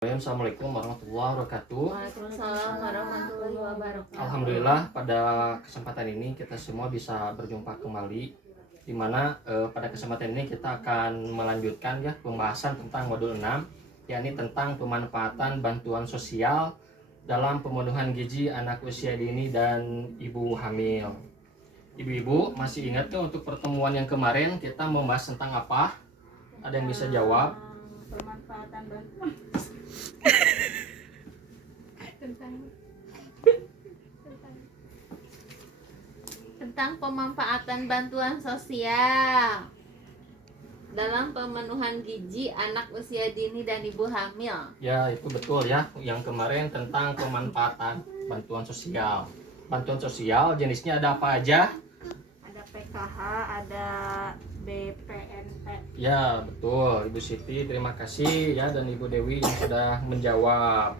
Assalamualaikum warahmatullahi wabarakatuh. Waalaikumsalam warahmatullahi wabarakatuh. Alhamdulillah pada kesempatan ini kita semua bisa berjumpa kembali, di mana pada kesempatan ini kita akan melanjutkan ya pembahasan tentang modul 6, yakni tentang pemanfaatan bantuan sosial dalam pemenuhan gizi anak usia dini dan ibu hamil. Ibu-ibu masih ingat tuh untuk pertemuan yang kemarin kita membahas tentang apa? Ada yang bisa jawab? Pemanfaatan bantuan tentang pemanfaatan bantuan sosial dalam pemenuhan gizi anak usia dini dan ibu hamil. Ya, itu betul ya. Yang kemarin tentang pemanfaatan bantuan sosial. Bantuan sosial jenisnya ada apa aja? Ada PKH, ada BPNT. Ya, betul. Ibu Siti, terima kasih ya, dan Ibu Dewi yang sudah menjawab.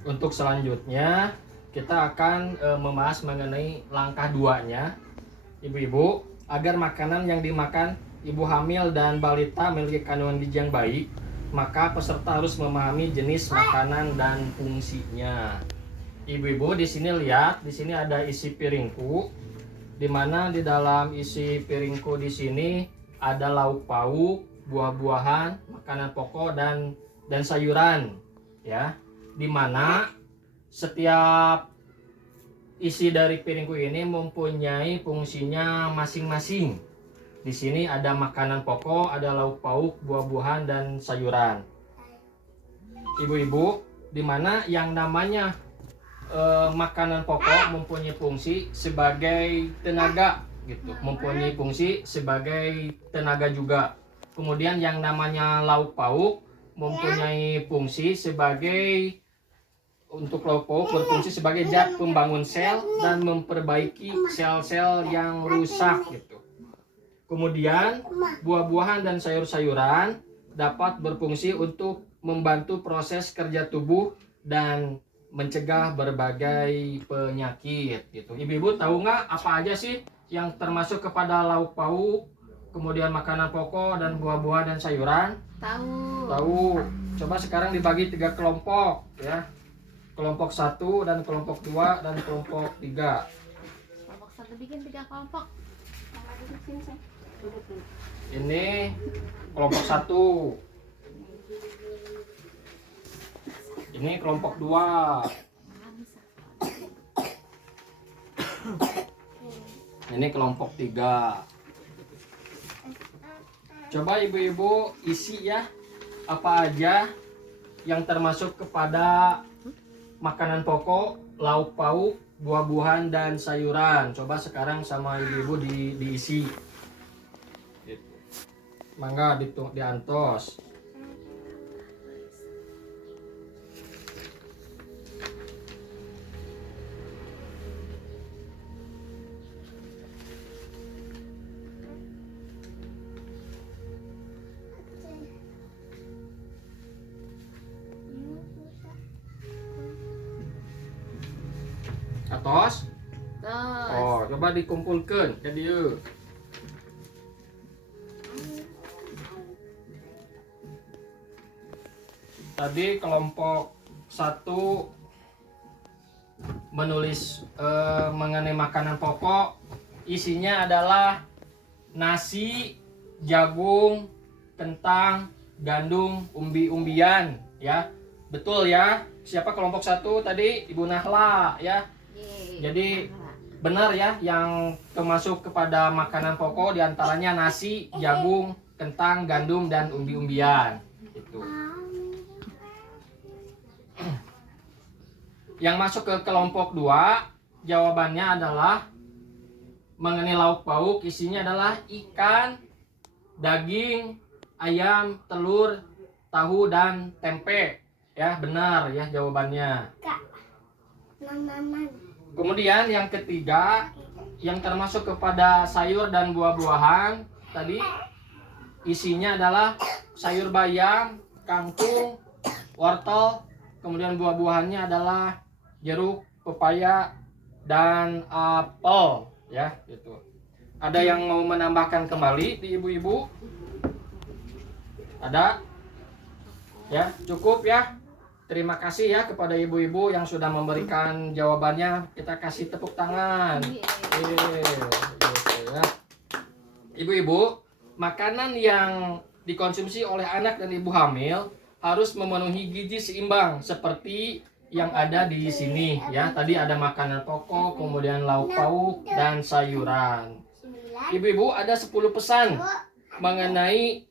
Untuk selanjutnya, kita akan membahas mengenai langkah 2-nya. Ibu-ibu, agar makanan yang dimakan ibu hamil dan balita memiliki kandungan gizi yang baik, maka peserta harus memahami jenis makanan dan fungsinya. Ibu-ibu di sini lihat, di sini ada isi piringku, di mana di dalam isi piringku di sini ada lauk pauk, buah-buahan, makanan pokok dan sayuran, ya. Di mana setiap isi dari piringku ini mempunyai fungsinya masing-masing. Di sini ada makanan pokok, ada lauk pauk, buah-buahan dan sayuran. Ibu-ibu, di mana yang namanya makanan pokok mempunyai fungsi sebagai tenaga gitu, mempunyai fungsi sebagai tenaga juga. Kemudian yang namanya lauk pauk mempunyai fungsi sebagai lauk pauk berfungsi sebagai zat pembangun sel dan memperbaiki sel-sel yang rusak gitu. Kemudian buah-buahan dan sayur-sayuran dapat berfungsi untuk membantu proses kerja tubuh dan mencegah berbagai penyakit gitu. Ibu-ibu tahu nggak apa aja sih yang termasuk kepada lauk pauk, kemudian makanan pokok dan buah-buahan dan sayuran? Tahu. Coba sekarang dibagi 3 kelompok ya. Kelompok 1 dan kelompok 2 dan kelompok 3. Kelompok 1 bikin 3 kelompok. Ini kelompok 1. Ini kelompok 2. Ini kelompok 3. Coba ibu-ibu isi ya, apa aja yang termasuk kepada makanan pokok, lauk pauk, buah-buahan dan sayuran. Coba sekarang sama ibu-ibu diisi. Gitu. Mangga diantos. Atos? Oh, coba dikumpulkan jadi yuk. Tadi kelompok 1 menulis mengenai makanan pokok, isinya adalah nasi, jagung, kentang, gandum, umbi-umbian ya. Betul ya. Siapa kelompok 1 tadi? Ibu Nahla ya. Jadi benar ya, yang termasuk kepada makanan pokok diantaranya nasi, jagung, kentang, gandum, dan umbi-umbian. Itu. Yang masuk ke kelompok 2, jawabannya adalah mengenai lauk pauk, isinya adalah ikan, daging, ayam, telur, tahu, dan tempe. Ya, benar ya jawabannya. Kemudian yang ketiga, yang termasuk kepada sayur dan buah-buahan, tadi isinya adalah sayur bayam, kangkung, wortel, kemudian buah-buahannya adalah jeruk, pepaya, dan apel ya gitu. Ada yang mau menambahkan kembali di ibu-ibu? Ada? Ya, cukup ya. Terima kasih ya kepada ibu-ibu yang sudah memberikan jawabannya. Kita kasih tepuk tangan. Gitu ya. Ibu-ibu, makanan yang dikonsumsi oleh anak dan ibu hamil harus memenuhi gizi seimbang seperti yang ada di sini ya. Tadi ada makanan pokok, kemudian lauk pauk dan sayuran. Ibu-ibu, ada 10 pesan mengenai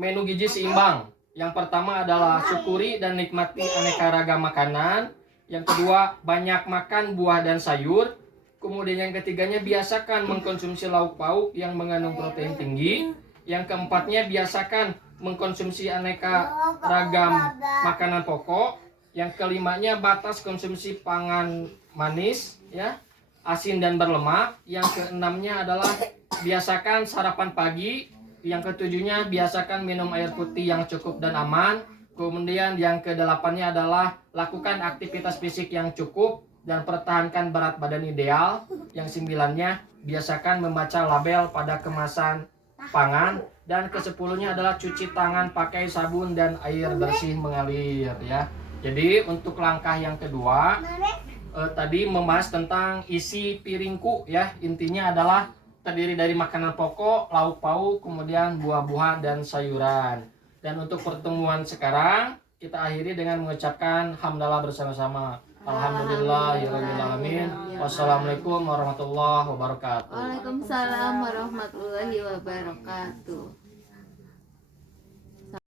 menu gizi seimbang. Yang pertama adalah syukuri dan nikmati aneka ragam makanan. Yang kedua, banyak makan buah dan sayur. Kemudian yang ketiganya, biasakan mengkonsumsi lauk pauk yang mengandung protein tinggi. Yang keempatnya, biasakan mengkonsumsi aneka ragam makanan pokok. Yang kelimanya, batas konsumsi pangan manis, ya, asin dan berlemak. Yang keenamnya adalah biasakan sarapan pagi. Yang ketujuhnya, biasakan minum air putih yang cukup dan aman. Kemudian yang kedelapannya adalah lakukan aktivitas fisik yang cukup dan pertahankan berat badan ideal. Yang sembilannya, biasakan membaca label pada kemasan pangan. Dan kesepuluhnya adalah cuci tangan pakai sabun dan air bersih mengalir ya. Jadi untuk langkah yang kedua tadi membahas tentang isi piringku ya. Intinya adalah terdiri dari makanan pokok, lauk pauk, kemudian buah-buahan dan sayuran. Dan untuk pertemuan sekarang kita akhiri dengan mengucapkan hamdalah bersama-sama. Alhamdulillahirrahmanirrahim. Wassalamualaikum warahmatullahi wabarakatuh. Waalaikumsalam warahmatullahi wabarakatuh.